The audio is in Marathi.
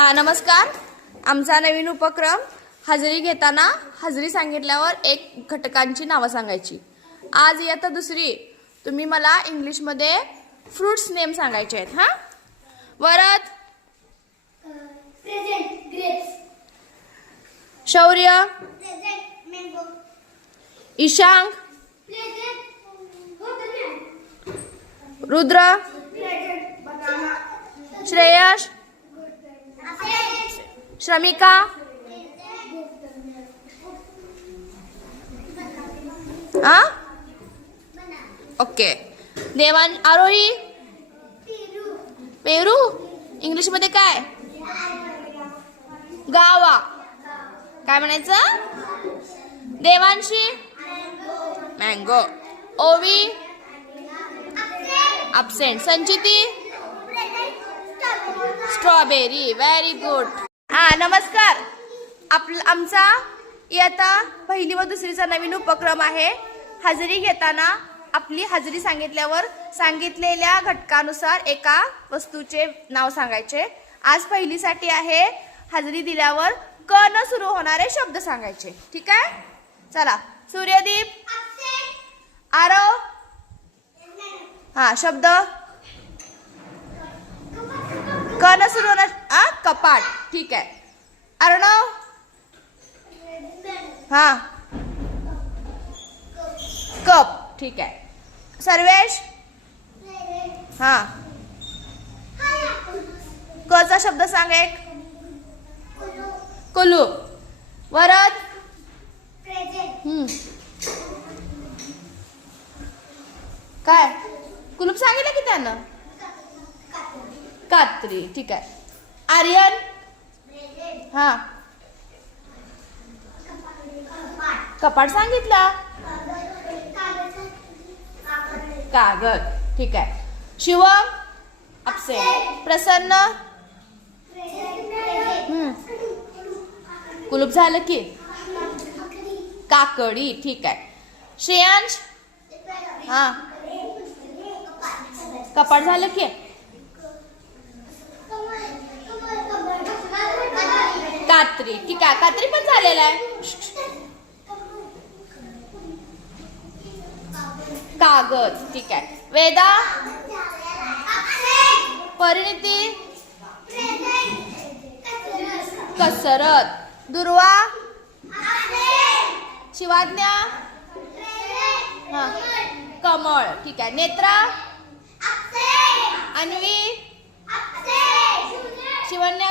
हा नमस्कार. आमचा नवीन उपक्रम हजेरी घेताना हजेरी सांगितल्यावर एक घटकांची नावं सांगायची. आज इयत्ता दुसरी तुम्ही मला इंग्लिश मध्ये फ्रूट्स नेम सांगायचे आहेत. हा Varad present grapes, Shaurya present mango, Ishank present watermelon, Rudra present banana, Shreyash Shramika हा ओके. देवान आरोही पेरू इंग्लिश मध्ये काय गावा काय म्हणायचं. देवांशी मँगो, ओवी absent, Sanchiti strawberry. Very good. हा नमस्कार. आमचा इयत्ता पहिली व दुसरीचा नवीन उपक्रम आहे. हजेरी घेताना आपली हजेरी सांगितल्यावर सांगितलेल्या घटकानुसार एका वस्तूचे नाव सांगायचे. आज पहिलीसाठी आहे हजेरी दिल्यावर क न सुरू होणारे शब्द सांगायचे. ठीक आहे. चला सूर्यदीप, आरव हा शब्द क न सुरू होणार कपाट. ठीक आहे. अर्णव हा कप. ठीक आहे. सर्वेश हा क चा शब्द सांग एक. कुलूप. वरद काय कुलूप सांगितलं की त्यानं कात्री. ठीक आहे. आर्यन हा कपाट सांगितला. कागद. ठीक आहे. शिवम अब्सेंट. प्रसन्न कुलूप झालं की काकडी. ठीक आहे. श्रेयांश हा कपाट झालं की कात्री. ठीक आहे. कात्री पण झालेला आहे. कागद. ठीक आहे. वेदा परिणिती कसरत. दुर्वा शिवाज्ञा हा कमळ. ठीक आहे. नेत्रा अन्वी शिवन्या